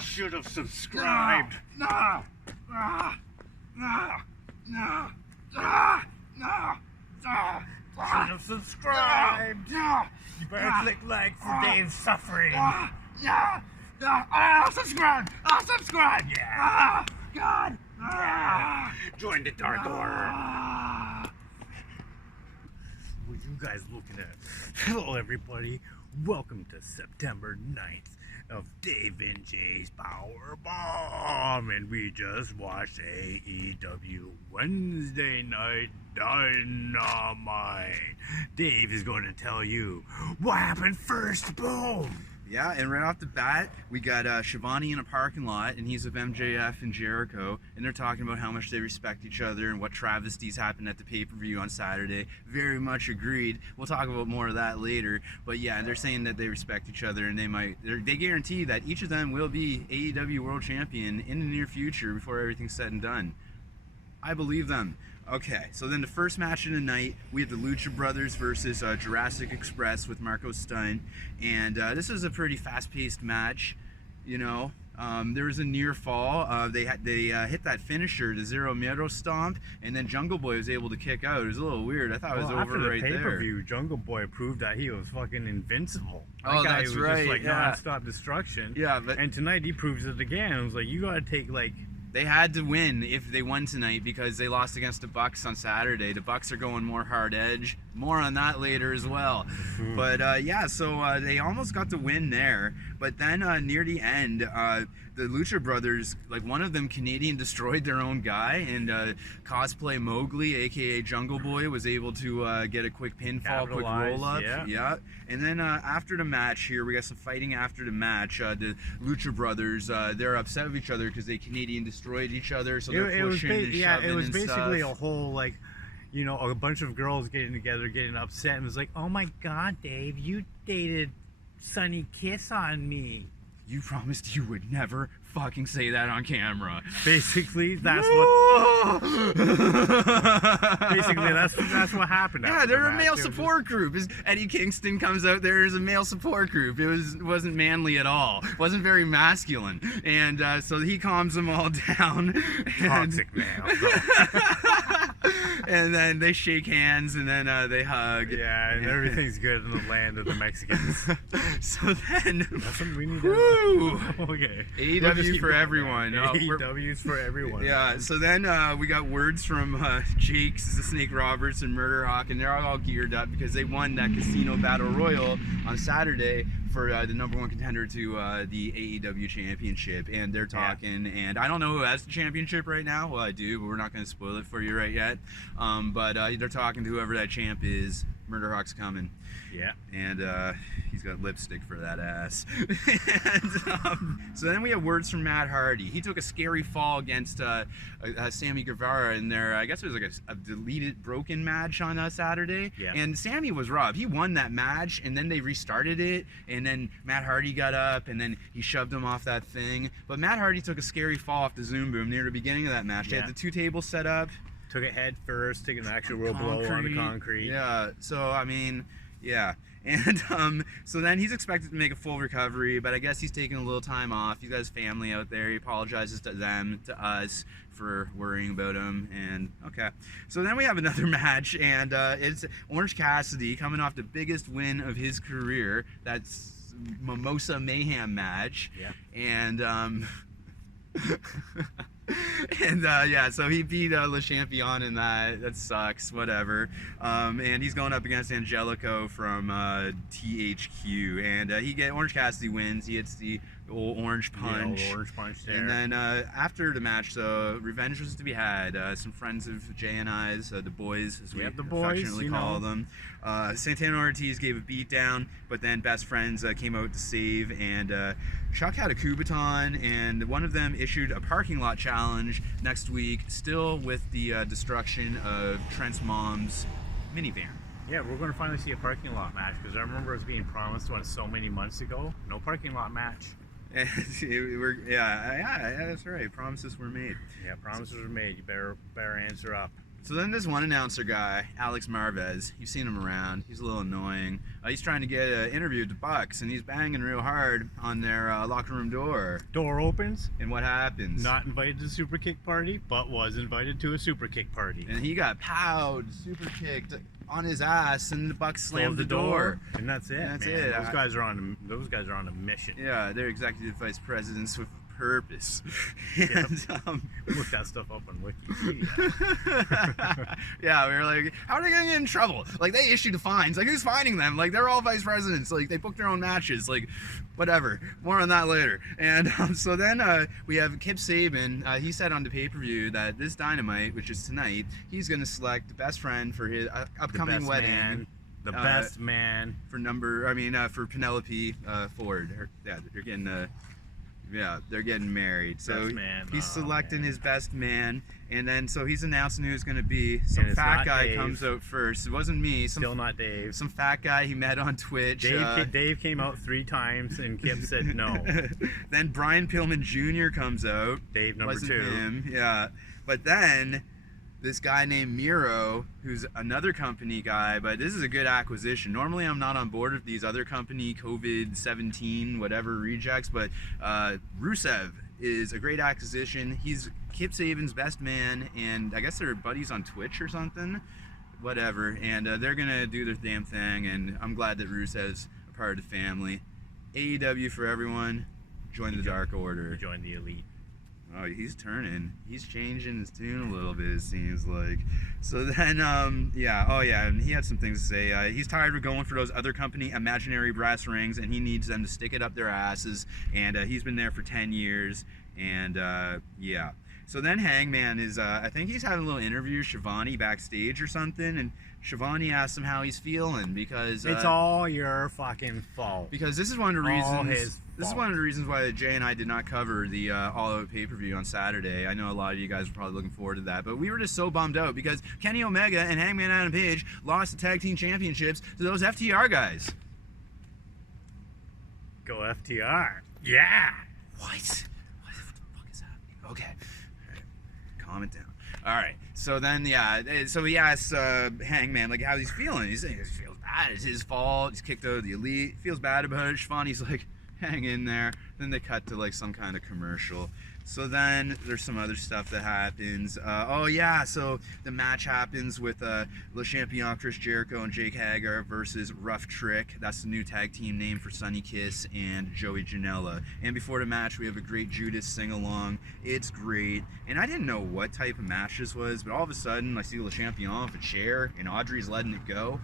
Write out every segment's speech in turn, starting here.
Should have subscribed. No. Should have subscribed. You better click like for Dave's suffering. I'll subscribe. Yeah. God. Join the Dark Order. What are you guys looking at? Hello, everybody. Welcome to September 9th of Dave and Jay's Powerbomb. And we just watched AEW Wednesday Night Dynamite. Dave is going to tell you what happened first. Boom. Yeah, and right off the bat, we got Shivani in a parking lot, and he's with MJF and Jericho, and they're talking about how much they respect each other and what travesties happened at the pay-per-view on Saturday. Very much agreed. We'll talk about more of that later. But yeah, they're saying that they respect each other, and they guarantee that each of them will be AEW World Champion in the near future before everything's said and done. I believe them. Okay, so then the first match of the night, we had the Lucha Brothers versus Jurassic Express with Marco Stunt, and this was a pretty fast-paced match. You know, there was a near fall. They hit that finisher, the Zero Miro stomp, and then Jungle Boy was able to kick out. It was a little weird. I thought it was over right there. After the pay-per-view, Jungle Boy proved that he was fucking invincible. Oh, that guy that's was right. Just like yeah. non-stop destruction. Yeah, but and tonight he proves it again. It was like, you gotta take like. They had to win if they won tonight because they lost against the Bucks on Saturday. The Bucks are going more hard edge. More on that later as well. But yeah, so they almost got the win there. But then near the end, the Lucha Brothers, like one of them Canadian destroyed their own guy, and Cosplay Mowgli, aka Jungle Boy, was able to get a quick pinfall, quick roll up. Yeah. And then after the match here, we got some fighting after the match. The Lucha Brothers, they're upset with each other because they Canadian destroyed each other, so they're pushing and shoving and it was basically stuff. a whole like, you know, a bunch of girls getting together, getting upset, and it was like, oh my God, Dave, you dated Sonny Kiss on me. You promised you would never fucking say that on camera. Basically, that's what. Basically, that's what happened. Yeah, they're a male support group. Eddie Kingston comes out there as a male support group. It wasn't manly at all. It wasn't very masculine, and so he calms them all down. Toxic male. And then they shake hands, and then they hug. Yeah, and everything's good in the land of the Mexicans. So then, that's what we need to woo! Okay. AEW for everyone. AEW's for everyone. Yeah, so then we got words from Jake's, the Snake Roberts, and Murderhawk, and they're all geared up because they won that Casino Battle Royal on Saturday for the #1 contender to the AEW Championship, and they're talking, and I don't know who has the championship right now. Well, I do, but we're not going to spoil it for you right yet. But they're talking to whoever that champ is. Murderhawk's coming. Yeah. And he's got lipstick for that ass. And, so then we have words from Matt Hardy. He took a scary fall against Sammy Guevara in there. I guess it was like a deleted, broken match on Saturday. Yeah. And Sammy was robbed. He won that match, and then they restarted it, and then Matt Hardy got up, and then he shoved him off that thing. But Matt Hardy took a scary fall off the Zoom Boom near the beginning of that match. They had the two tables set up. Took it head first, taking an actual real blow on the concrete. Yeah, so I mean, yeah. And so then he's expected to make a full recovery, but I guess he's taking a little time off. He's got his family out there. He apologizes to them, to us, for worrying about him. And okay. So then we have another match, and it's Orange Cassidy coming off the biggest win of his career. That's Mimosa Mayhem match. Yeah. And and yeah, so he beat Le Champion in that. That sucks, whatever. And he's going up against Angelico from THQ, and Orange Cassidy wins. He hits the old orange punch. Yeah, orange punch there. And then after the match, so revenge was to be had. Some friends of Jay and I's, the boys, as we affectionately call them. Santana Ortiz gave a beatdown, but then Best Friends came out to save, and Chuck had a Kubaton, and one of them issued a parking lot challenge next week, still with the destruction of Trent's mom's minivan. Yeah, we're going to finally see a parking lot match, because I remember us being promised one so many months ago. No parking lot match. Yeah, that's right. Promises were made. Yeah, promises were made. You better answer up. So then this one announcer guy, Alex Marvez, you've seen him around. He's a little annoying. He's trying to get an interview with the Bucks, and he's banging real hard on their locker room door. Door opens. And what happens? Not invited to the Superkick Party, but was invited to a Superkick Party. And he got super kicked on his ass, and the Bucks slammed the door. And that's it. And that's man. it. Those guys are on a mission. Yeah, they're executive vice presidents with purpose. Yep. And, look that stuff up on Wiki. Yeah, we were like, how are they gonna get in trouble? Like, they issued the fines. Like, who's fining them? Like, they're all vice presidents. Like, they book their own matches. Like, whatever. More on that later. And so then we have Kip Sabian. He said on the pay-per-view that this Dynamite, which is tonight, he's gonna select the best friend for his upcoming wedding. Man, the best man. For Penelope Ford. They're getting they're getting married. So he's selecting his best man, and then so he's announcing who it's going to be. Some fat guy Dave. Comes out first. It wasn't me. Still not Dave. Some fat guy he met on Twitch. Dave came out 3 times, and Kip said no. Then Brian Pillman Jr. comes out. Dave number wasn't 2. Him. Yeah, but then this guy named Miro, who's another company guy, but this is a good acquisition. Normally I'm not on board with these other company COVID-17 whatever rejects, but Rusev is a great acquisition. He's Kip Sabian's best man, and I guess they're buddies on Twitch or something, whatever, and they're gonna do their damn thing, and I'm glad that Rusev's a part of the family. AEW for everyone. Join the Dark Order. Join the Elite. Oh, he's turning. He's changing his tune a little bit, it seems like. So then, and he had some things to say. He's tired of going for those other company imaginary brass rings, and he needs them to stick it up their asses. And he's been there for 10 years, and yeah. So then Hangman is, I think he's having a little interview with Shivani backstage or something, and Shivani asks him how he's feeling because it's all your fucking fault. Because this is one of the reasons. All his This is one of the reasons why Jay and I did not cover the All Out pay-per-view on Saturday. I know a lot of you guys were probably looking forward to that, but we were just so bummed out because Kenny Omega and Hangman Adam Page lost the Tag Team Championships to those FTR guys. Go FTR. Yeah. What the fuck is happening? Okay. All right. Calm it down. All right. So then, so he asks Hangman, like, how he's feeling. He's saying he feels bad. It's his fault. He's kicked out of the Elite. He feels bad about it. Shivani's like, hang in there. Then they cut to like some kind of commercial. So then there's some other stuff that happens. So the match happens with Le Champion Chris Jericho and Jake Hager versus Rough Trick. That's the new tag team name for Sonny Kiss and Joey Janela. And before the match, we have a great Judas Singalong. It's great. And I didn't know what type of match this was, but all of a sudden I see Le Champion with a chair and Audrey's letting it go.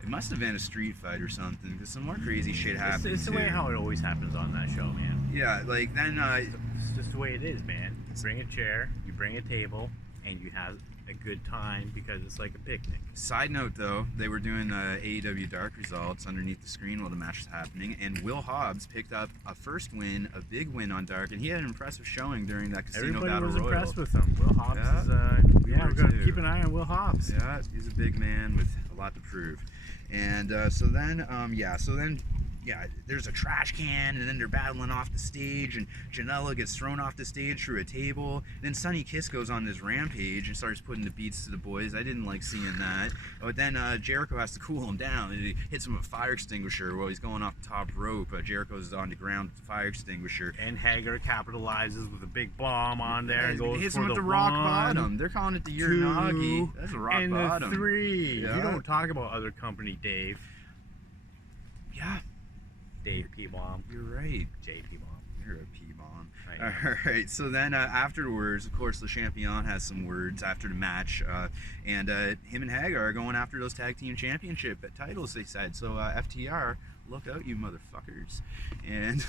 It must have been a street fight or something, because some more crazy shit happened. It's the way how it always happens on that show, man. Yeah, like then. It's just the way it is, man. You bring a chair, you bring a table, and you have a good time because it's like a picnic. Side note, though, they were doing AEW Dark Results underneath the screen while the match was happening, and Will Hobbs picked up a first win, a big win on Dark, and he had an impressive showing during that Casino Battle Royal. Everybody was impressed with him. Will Hobbs is, we're going to keep an eye on Will Hobbs. Yeah, he's a big man with a lot to prove. And there's a trash can, and then they're battling off the stage, and Janela gets thrown off the stage through a table. Then Sonny Kiss goes on this rampage and starts putting the beats to the boys. I didn't like seeing that. But then Jericho has to cool him down, and he hits him with a fire extinguisher while he's going off the top rope. Jericho's on the ground with the fire extinguisher. And Hager capitalizes with a big bomb on there. And goes hits for him with the rock bottom. They're calling it the Uranagi. That's a rock bottom. And 3. Yeah. You don't talk about other company, Dave. Yeah. Dave P-Bomb. You're right. J P-Bomb. You're a P-Bomb. Alright, so then afterwards, of course, Le Champion has some words after the match, and him and Hager are going after those Tag Team Championship titles, they said. So FTR, look out, you motherfuckers. And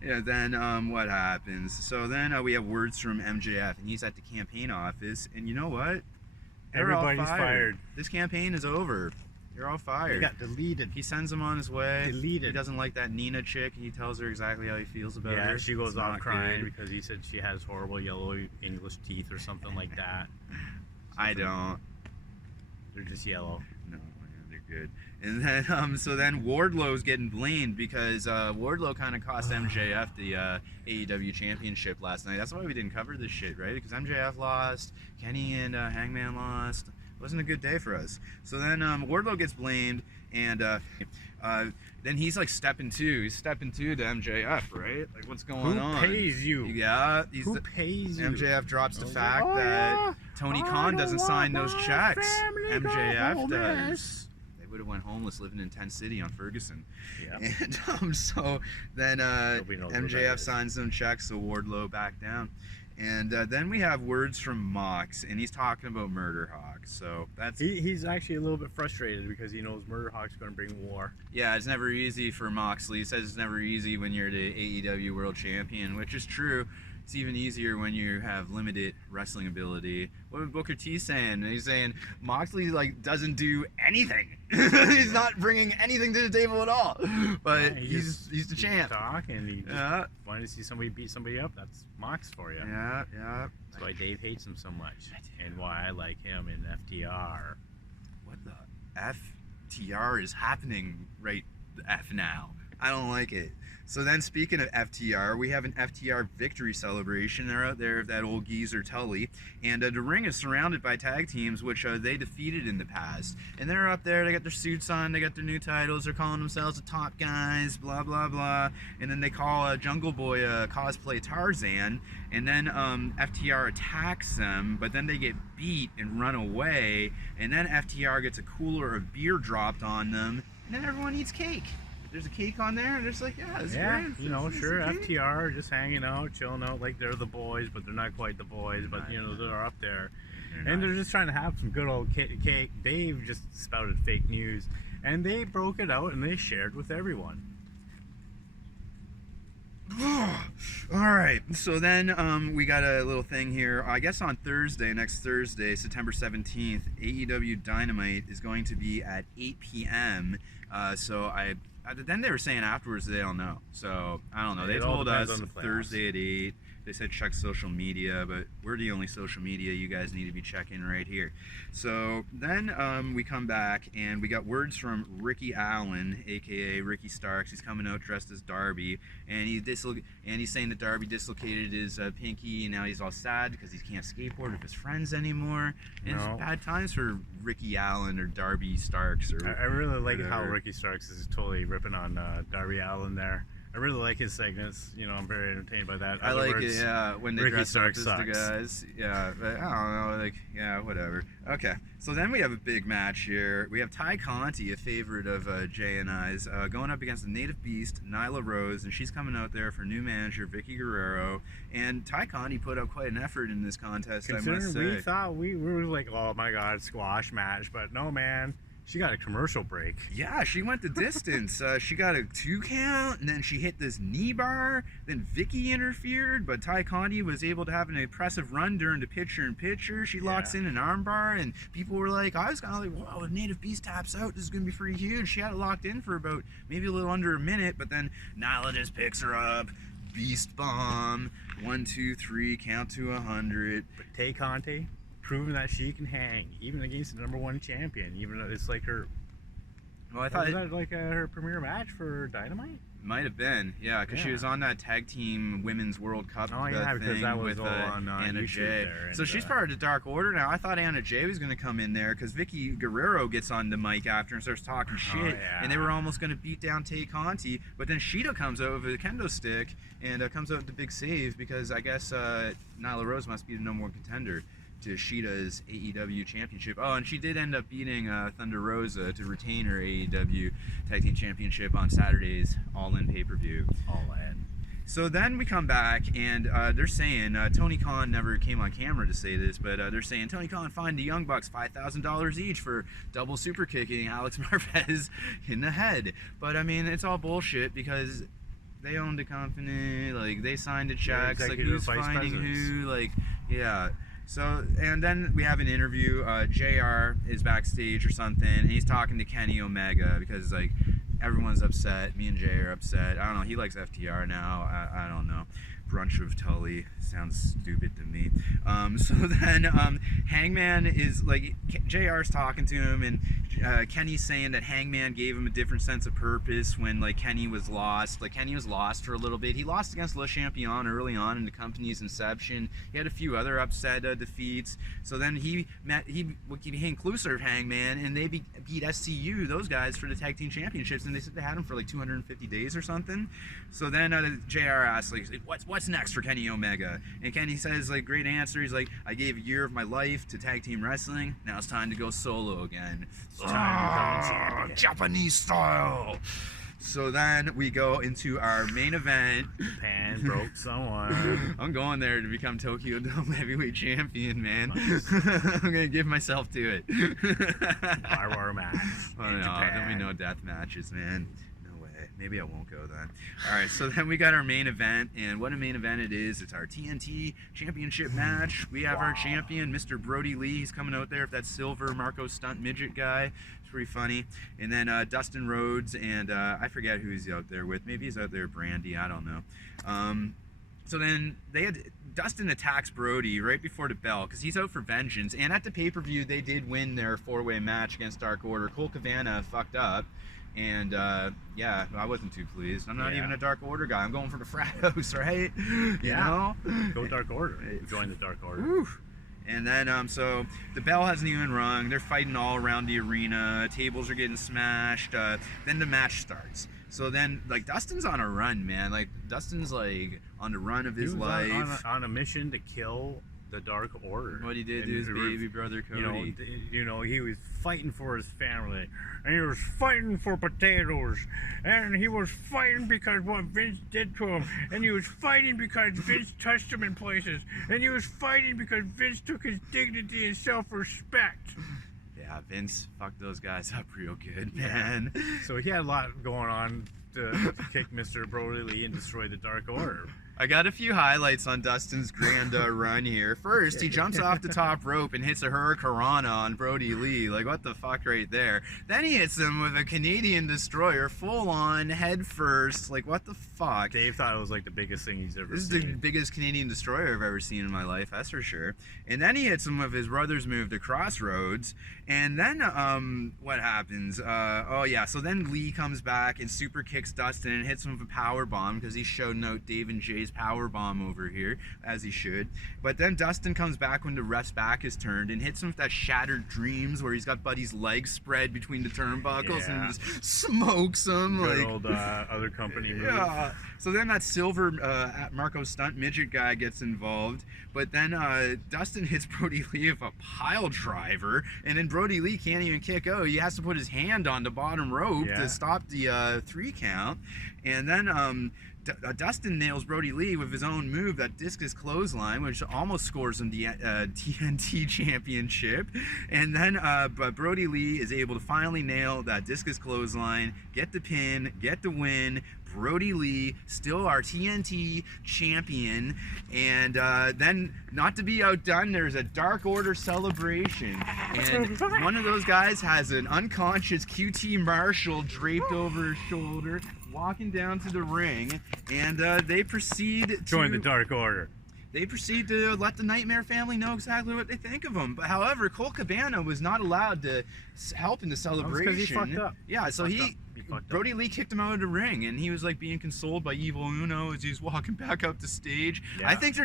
then what happens? So then we have words from MJF, and he's at the campaign office, and you know what? Everybody's fired. This campaign is over. You're all fired. He got deleted. He sends him on his way. Deleted. He doesn't like that Nina chick. He tells her exactly how he feels about her. Yeah, she goes off crying good. because he said she has horrible yellow English teeth or something like that. I don't. They're just yellow. No, man, they're good. And then, so then Wardlow's getting blamed because Wardlow kind of cost MJF the AEW Championship last night. That's why we didn't cover this shit, right? Because MJF lost, Kenny and Hangman lost. It wasn't a good day for us. So then Wardlow gets blamed, and then he's like stepping to MJF, right? Like, what's going on? Who pays you? Yeah, Who pays you? MJF drops the fact that Tony Khan doesn't sign those checks. MJF does. They would have went homeless living in Tent City on Ferguson. Yeah. And so then MJF signs them checks, so Wardlow back down. And then we have words from Mox, and he's talking about Murderhawk. So that's he's actually a little bit frustrated because he knows Murderhawk's going to bring war. Yeah, it's never easy for Moxley. He says it's never easy when you're the AEW World Champion, which is true. It's even easier when you have limited wrestling ability. What was Booker T saying? He's saying Moxley like doesn't do anything. He's not bringing anything to the table at all. But he's the champ. Talking. He just wanted to see somebody beat somebody up. That's Mox for you. Yeah. That's why Dave hates him so much, and why I like him in FTR. What the FTR is happening right the F now? I don't like it. So then, speaking of FTR, we have an FTR victory celebration. They're out there with that old geezer Tully, and the ring is surrounded by tag teams, which they defeated in the past. And they're up there, they got their suits on, they got their new titles, they're calling themselves the top guys, blah, blah, blah. And then they call Jungle Boy cosplay Tarzan, and then FTR attacks them, but then they get beat and run away, and then FTR gets a cooler of beer dropped on them, and then everyone eats cake. There's a cake on there, and they're just like, it's great. You know, sure, FTR just hanging out, chilling out, like they're the boys, but they're not quite the boys, but you know, they're up there. And they're just trying to have some good old cake. Dave just spouted fake news, and they broke it out and they shared with everyone. Alright, so then we got a little thing here. I guess on next Thursday, September 17th, AEW Dynamite is going to be at 8 p.m. Then they were saying afterwards they don't know. So, I don't know. They told us Thursday at 8. They said check social media, but we're the only social media you guys need to be checking right here. So then we come back and we got words from Ricky Allen, aka Ricky Starks. He's coming out dressed as Darby, and he's saying that Darby dislocated his pinky, and now he's all sad because he can't skateboard with his friends anymore. And it's bad times for Ricky Allen or Darby Starks. I really like how Ricky Starks is totally ripping on Darby Allen there. I really like his segments. You know, I'm very entertained by that. I like it, yeah, when they Ricky dress up Starks as the guys. Yeah, but I don't know, like, yeah, whatever. Okay, so then we have a big match here. We have Ty Conti, a favorite of Jay and I's, going up against the Native Beast, Nyla Rose, and she's coming out there for new manager Vickie Guerrero. And Ty Conti put up quite an effort in this contest, I must say. We thought we were like, oh my god, squash match, but no, man. She got a commercial break. Yeah, she went the distance. She got a 2 count, and then she hit this knee bar. Then Vickie interfered, but Ty Conti was able to have an impressive run during the picture-in-picture. She locks in an armbar, and people were like, I was kind of like, whoa, if Native Beast taps out, this is going to be pretty huge. She had it locked in for about maybe a little under a minute, but then Nyla just picks her up. Beast bomb. 1, 2, 3, count to 100. But Tay Conti proving that she can hang, even against the #1 champion. Even though it's like her. Well, I thought was that like her premiere match for Dynamite. Might have been, yeah, because she was on that tag team Women's World Cup thing that with Anna Jay. There, so she's part of the Dark Order now. I thought Anna Jay was going to come in there because Vickie Guerrero gets on the mic after and starts talking shit, and they were almost going to beat down Tay Conti, but then Shida comes out with a kendo stick and comes out with the big save because I guess Nyla Rose must be the #1 contender to Shida's AEW Championship. Oh, and she did end up beating Thunder Rosa to retain her AEW Tag Team Championship on Saturday's All In pay-per-view. All In. So then we come back, and they're saying, Tony Khan never came on camera to say this, but they're saying Tony Khan fined the Young Bucks $5,000 each for double super kicking Alex Marvez in the head. But, I mean, it's all bullshit because they owned the company, like, they signed the checks, like, who's finding who, like, yeah. So, and then we have an interview. JR is backstage or something, and he's talking to Kenny Omega because, like, everyone's upset. Me and Jay are upset. I don't know. He likes FTR now. I don't know. Brunch of Tully sounds stupid to me. So then Hangman is like, JR's talking to him, and Kenny's saying that Hangman gave him a different sense of purpose when like Kenny was lost. Like Kenny was lost for a little bit. He lost against Le Champion early on in the company's inception. He had a few other upset defeats. So then he became closer of Hangman, and they beat SCU, those guys, for the tag team championships, and they said they had him for like 250 days or something. So then JR asks like, what's next for Kenny Omega? And Kenny says, like, great answer. He's like, I gave a year of my life to tag team wrestling. Now it's time to go solo again. It's time to become a champion. Japanese style. So then we go into our main event. Pan broke someone. I'm going there to become Tokyo Dome Heavyweight Champion, man. Nice. I'm gonna give myself to it. Barbed wire match. Oh no, there'll be no death matches, man. Maybe I won't go then. Alright, so then we got our main event, and what a main event it is. It's our TNT Championship match. We have our champion, Mr. Brodie Lee. He's coming out there with that silver Marco Stunt midget guy. It's pretty funny. And then Dustin Rhodes, and I forget who he's out there with. Maybe he's out there with Brandy, I don't know. So then Dustin attacks Brodie right before the bell because he's out for vengeance. And at the pay-per-view, they did win their four-way match against Dark Order. Colt Cabana fucked up. And yeah, I wasn't too pleased. I'm not even a Dark Order guy. I'm going for the frat house, right? You know? Go Dark Order. Join the Dark Order. Woo. And then, so the bell hasn't even rung. They're fighting all around the arena. Tables are getting smashed. Then the match starts. So then, like, Dustin's on a run, man. Like, Dustin's, like, on the run of his life. On a mission to kill the Dark Order. What he did to his baby brother Cody. You know, he was fighting for his family, and he was fighting for potatoes, and he was fighting because what Vince did to him, and he was fighting because Vince touched him in places, and he was fighting because Vince took his dignity and self-respect. Yeah, Vince fucked those guys up real good, man. So he had a lot going on to kick Mr. Brodie Lee and destroy the Dark Order. I got a few highlights on Dustin's grand run here. First, he jumps off the top rope and hits a Hurricanrana on Brodie Lee. Like, what the fuck right there? Then he hits him with a Canadian Destroyer, full on, head first. Like, what the fuck? Dave thought it was like the biggest thing he's ever seen. This is the biggest Canadian Destroyer I've ever seen in my life, that's for sure. And then he hits him with his brother's move, the Crossroads. And then, what happens? So then Lee comes back and super kicks Dustin and hits him with a power bomb because he's showing out Dave and Jay's power bomb over here, as he should. But then Dustin comes back when the ref's back is turned and hits him with that Shattered Dreams where he's got Buddy's legs spread between the turnbuckles and just smokes him. Good like old other company move. Yeah. So then that silver Marco Stunt midget guy gets involved, but then Dustin hits Brodie Lee with a pile driver, and then Brodie Lee can't even kick out. He has to put his hand on the bottom rope to stop the 3 count, and then Dustin nails Brodie Lee with his own move, that discus clothesline, which almost scores him the TNT Championship. And then but Brodie Lee is able to finally nail that discus clothesline, get the pin, get the win. Brodie Lee, still our TNT champion. And then, not to be outdone, there's a Dark Order celebration. And one of those guys has an unconscious QT Marshall draped over his shoulder, walking down to the ring, and they proceed to join the Dark Order. They proceed to let the Nightmare family know exactly what they think of him. But however, Colt Cabana was not allowed to help in the celebration. Because he fucked up. Yeah, so Brodie Lee kicked him out of the ring, and he was like being consoled by Evil Uno as he's walking back up the stage. Yeah. I think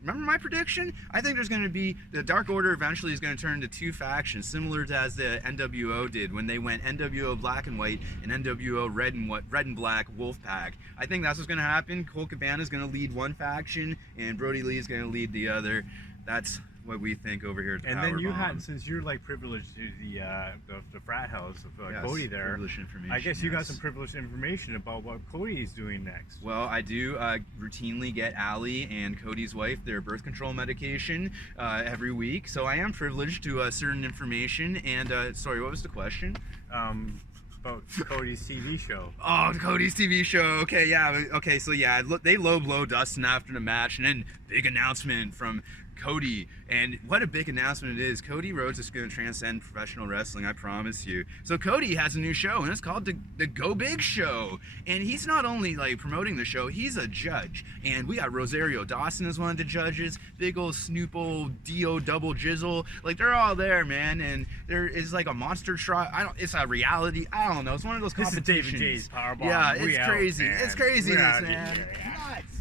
remember my prediction? I think there's going to be, the Dark Order eventually is going to turn into 2 factions, similar to as the NWO did when they went NWO Black and White and NWO Red and Black Wolfpack. I think that's what's going to happen. Colt Cabana is going to lead one faction, and Brodie Lee is going to lead the other. That's what we think over here at the And then you had, since you're like privileged to the frat house of Cody there, privileged information, I guess you got some privileged information about what Cody is doing next. Well, I do routinely get Allie and Cody's wife their birth control medication every week, so I am privileged to certain information. And sorry, what was the question? About Cody's TV show. Oh, Cody's TV show. Okay, yeah. Okay, so yeah, they low blow Dustin after the match, and then big announcement from Cody. And what a big announcement it is. Cody Rhodes is going to transcend professional wrestling, I promise you. So Cody has a new show, and it's called the Go Big Show. And he's not only like promoting the show, he's a judge. And we got Rosario Dawson as one of the judges, big old Snoop old Dio double jizzle. Like, they're all there, man. And there is like a monster truck. It's a reality. I don't know. It's one of those competitions. This is David J's Powerbomb. Yeah, it's crazy. It's craziness, man. Nuts.